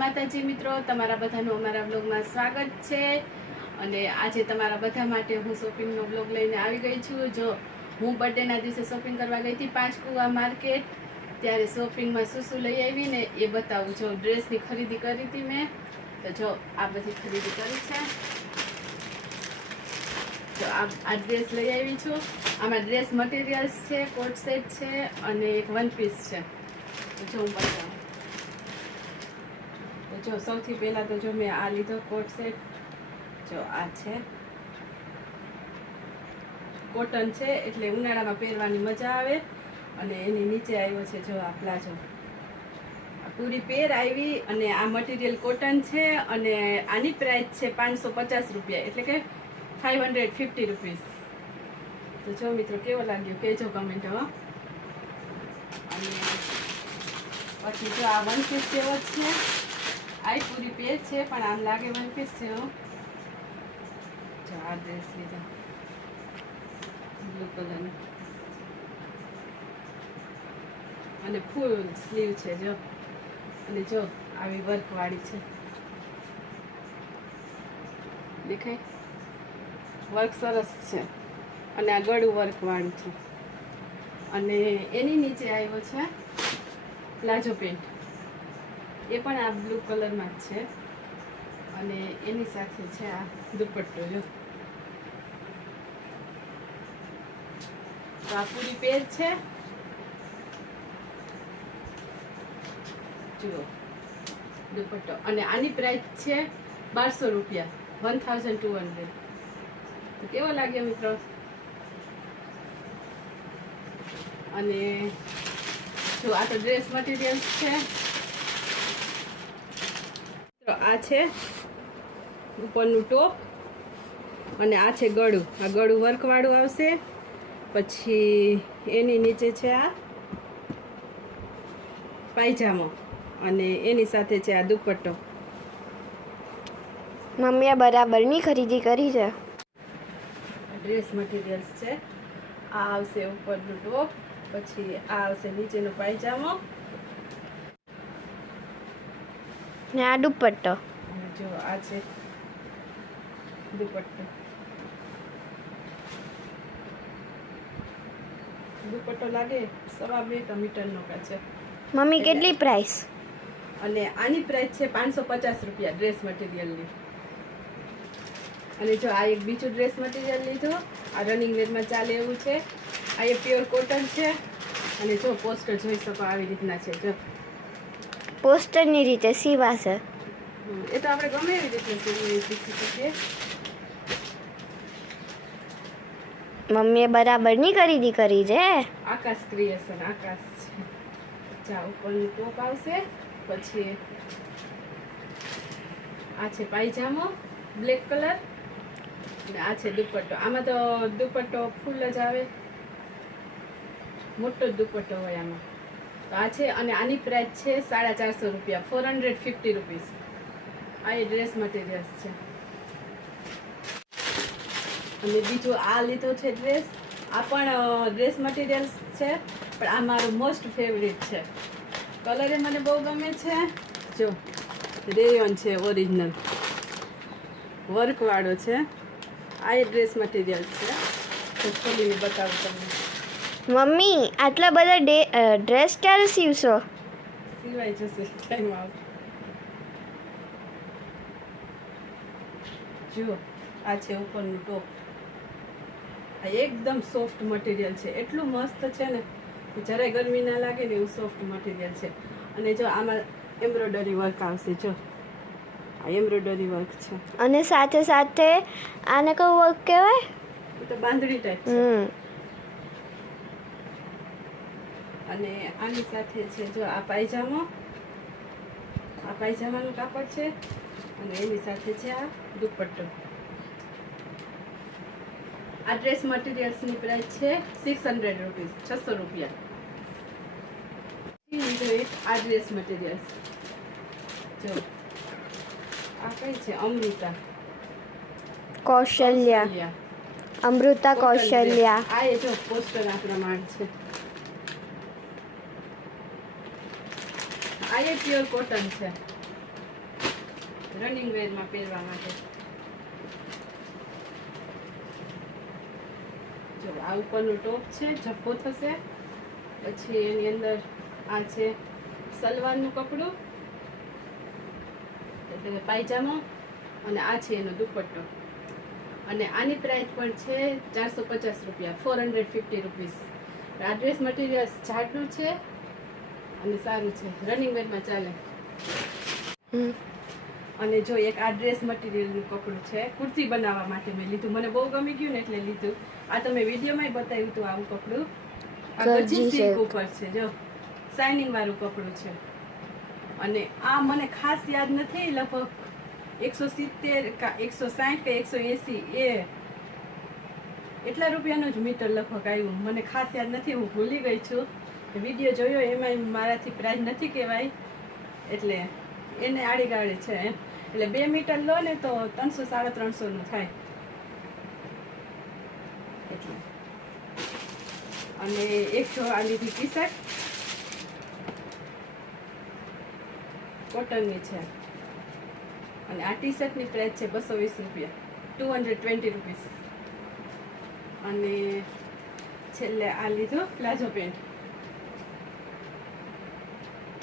માતાજી મિત્રો, તમારા બધાનું અમારા બ્લોગમાં સ્વાગત છે. અને આજે તમારા બધા માટે હું શોપિંગનો બ્લોગ લઈને આવી ગઈ છું. જો હું બર્થડેના દિવસે શોપિંગ કરવા ગઈ હતી પાંચ કુવા માર્કેટ ત્યારે શોપિંગમાં શું શું લઈ આવી ને એ બતાવું. જો ડ્રેસની ખરીદી કરી હતી મેં, તો જો આ બધી ખરીદી કરી છે. તો આ ડ્રેસ લઈ આવી છું. આમાં ડ્રેસ મટીરિયલ્સ છે કોટ સેટ છે અને એક વન પીસ છે. જો હું બતાવું. જો સૌથી પહેલાં તો જો મેં આ લીધો કોટ સેટ, જો આ છે. કોટન છે એટલે ઉનાળામાં પહેરવાની મજા આવે અને એની નીચે આવ્યો છે જો આ પ્લાઝો. પૂરી પેર આવી અને આ મટીરિયલ કોટન છે અને આની પ્રાઇસ છે પાંચસો પચાસ રૂપિયા, એટલે કે ફાઇવ હંડ્રેડ ફિફ્ટી રૂપીસ તો જો મિત્રો કેવો લાગ્યો કહેજો કમેન્ટ હો. અને પછી જો આ વન પીસ જેવો જ છે. આ પૂરી પેજ છે, પણ આમ લાગે વન પીસ છે આ ડ્રેસ લીધા. બ્લુ કલરની અને ફૂલ સ્લીવ છે, જો. અને જો, આવી વર્કવાળી છે. દેખાય? વર્ક સરસ છે. અને આ ગળું વર્કવાળું છે. અને એની નીચે આવ્યો છે પ્લાઝો પેન્ટ. એ પણ આ બ્લુ કલરમાં જ છે. અને એની સાથે છે આ દુપટ્ટો, જો. આ પૂરી પેર છે. જુઓ, દુપટ્ટો. અને આની પ્રાઇસ છે બારસો રૂપિયા વન થાઉઝન્ડ ટુ હંડ્રેડ તો કેવો લાગ્યો મિત્રો? અને જો આ તો ડ્રેસ મટીરિયલ્સ છે. આ છે ઉપરનું ટોપ અને આ છે ગળું. આ ગળું વર્કવાળું આવશે. પછી એની નીચે છે આ પાયજામો અને એની સાથે છે આ દુપટ્ટો. મમ્મીએ બરાબરની ખરીદી કરી છે. ડ્રેસ મટીરિયલ્સ છે. આ આવશે ઉપરનું ટોપ. પછી આ આવશે નીચેનો પાયજામો. ને આ દુપટ્ટો. જો આ છે દુપટ્ટો. દુપટ્ટો લાગે સવા બે મીટરનો કા છે. મમ્મી કેટલી પ્રાઇસ અને આની પ્રાઇસ છે પાંચસો પચાસ રૂપિયા ડ્રેસ મટીરિયલની અને જો આ એક બીજું ડ્રેસ મટીરિયલ લીધું આ રનિંગ વેરમાં ચાલે એવું છે. આ એક પ્યોર કોટન છે. અને જો પોસ્ટર જોઈ શકો આવી રીતના છે જો. પોસ્ટરની રીતે સીવાશે છે. એ તો આપણે ગમે એવી રીતે સીવી શીખી શકીએ. મમ્મીએ બરાબરની ખરીદી કરી છે? આકાશ ક્રિએશન આકાશ છે. જા ઉપરનું ટોપ આવશે પછી આ છે પાયજામો બ્લેક કલર અને આ છે દુપટ્ટો. આમાં તો દુપટ્ટો ફૂલ જ આવે. મોટો દુપટ્ટો હોય આમાં. આ છે અને આની પ્રાઇસ છે સાડા ચારસો રૂપિયા ફોર હંડ્રેડ ફિફ્ટી રૂપીસ આ એ ડ્રેસ મટીરિયલ્સ છે. અને બીજું આ લીધો છે ડ્રેસ આ પણ ડ્રેસ મટીરિયલ્સ છે, પણ આ મારું મોસ્ટ ફેવરિટ છે. કલર એ મને બહુ ગમે છે. જો રેયોન છે ઓરિજિનલ વર્કવાળો છે. આ એ ડ્રેસ મટીરિયલ છે. તો ખોલીને બતાવું તમને. મમ્મી આટલા બધા ડ્રેસ ક્યારે સીવશો? સિવાય જશે ટાઈમ આવશે જુઓ આ છે ઉપરનું ટોપ. આ એકદમ સોફ્ટ મટીરિયલ છે. એટલું મસ્ત છે ને જરાય ગરમી ના લાગે ને એવું સોફ્ટ મટીરિયલ છે. અને જો આમાં એમ્બ્રોડરી વર્ક આવશે જો. આ એમ્બ્રોડરી વર્ક છે. અને સાથે સાથે આને કયું વર્ક કહેવાય? તો બાંધણી ટાઈપ છે. અને આની સાથે છે જો આ પાયજામો આ પાયજામાનું કાપડ છે અને એની સાથે છે આ દુપટ્ટો. આ ડ્રેસ મટીરિયલ્સની પ્રાઇસ છે સિક્સ હંડ્રેડ રૂપીસ છસો રૂપિયા. આ ડ્રેસ મટીરિયલ્સ જો આ કઈ છે? અમૃતા. કૌશલ્યા. કૌશલ્યા. અમૃતા કૌશલ્યા. આ એ જો પોસ્ટર આપણા માંડ છે. આ એ પ્યોર કોટન છે રનિંગ વેરમાં પહેરવા માટે. જો, આ ઉપરનો ટોપ છે, ઝપ્પો થશે. પછી એની અંદર આ છે સલવારનું કપડું. એટલે પાયજામો અને આ છે એનો દુપટ્ટો. અને આની પ્રાઇસ પણ છે ચારસો પચાસ રૂપિયા ફોર હંડ્રેડ ફિફ્ટી રૂપીસ આ ડ્રેસ મટીરિયલ જાડું છે અને સારું છે. રનિંગ વેરમાં ચાલે. અને જો એક આ ડ્રેસ મટીરિયલનું કપડું છે કુર્તી બનાવવા માટે મેં લીધું. મને બહુ ગમી ગયું ને એટલે લીધું. આ તમે વિડીયોમાં બતાવ્યું હતું આવું કપડું. આ સિલ્ક ઉપર છે જો. શાઇનિંગ વાળું કપડું છે. અને આ મને ખાસ યાદ નથી લગભગ. એકસો સિત્તેર એકસો સાઠ કે એકસો એસી એ એટલા રૂપિયાનું જ મીટર લગભગ આવ્યું. મને ખાસ યાદ નથી હું ભૂલી ગઈ છું. વીડિયો જોયો એમાં મારાથી પ્રાઇઝ નથી કહેવાય. એટલે એને આડી ગાડી છે એમ. એટલે બે મીટર લો ને તો ત્રણસો, સાડા ત્રણસોનું થાય. એટલે. અને એક જો આ લીધી ટી શર્ટ કોટનની છે. અને આ ટી શર્ટની પ્રાઇસ છે બસો વીસ રૂપિયા. ટુ હંડ્રેડ ટ્વેન્ટી રૂપીસ અને છેલ્લે આ લીધો પ્લાઝો પેન્ટ.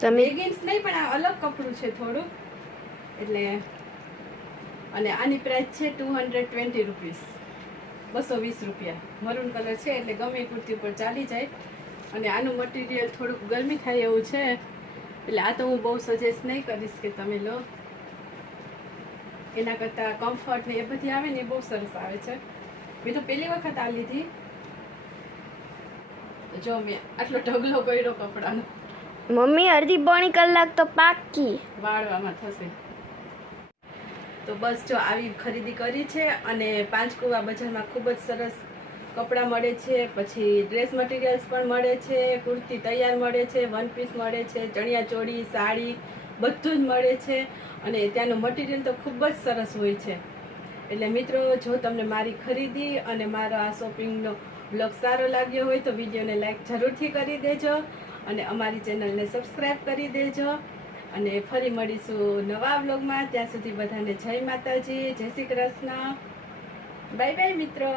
તમે નહીં, પણ આ અલગ કપડું છે થોડું એટલે અને આની પ્રાઇસ છે ટુ હંડ્રેડ ટ્વેન્ટી રૂપીસ બસો વીસ રૂપિયા. મરૂન કલર છે, એટલે ગમે કુર્તી ઉપર ચાલી જાય. અને આનું મટીરિયલ થોડુંક ગરમી થાય એવું છે. એટલે આ તો હું બહુ સજેસ્ટ નહીં કરીશ કે તમે લો. એના કરતાં કમ્ફર્ટ ને એ બધી આવે ને એ બહુ સરસ આવે છે. મેં તો પહેલી વખત આ લીધી. જો મેં આટલો ઢગલો કર્યો કપડાનો. મમ્મી, અડધી પોણી કલાક તો પાકી વાળવામાં થશે. તો બસ જો આવી ખરીદી કરી છે અને પાંચકુવા બજારમાં ખૂબ જ સરસ કપડાં મળે છે, પછી ડ્રેસ મટીરિયલ્સ પણ મળે છે, કુર્તી તૈયાર મળે છે વન પીસ મળે છે, ચણિયા ચોળી, સાડી બધું જ મળે છે અને ત્યાંનું મટીરિયલ તો ખૂબ જ સરસ હોય છે. એટલે મિત્રો, જો તમને મારી ખરીદી અને મારો આ શોપિંગનો બ્લોગ સારો લાગ્યો હોય તો વિડીયોને લાઈક જરૂરથી કરી દેજો અને અમારી ચેનલને સબસ્ક્રાઈબ કરી દેજો. અને ફરી મળીશું નવા બ્લોગમાં ત્યાં સુધી બધાને જય માતાજી, જય શ્રી કૃષ્ણ. બાય બાય મિત્રો.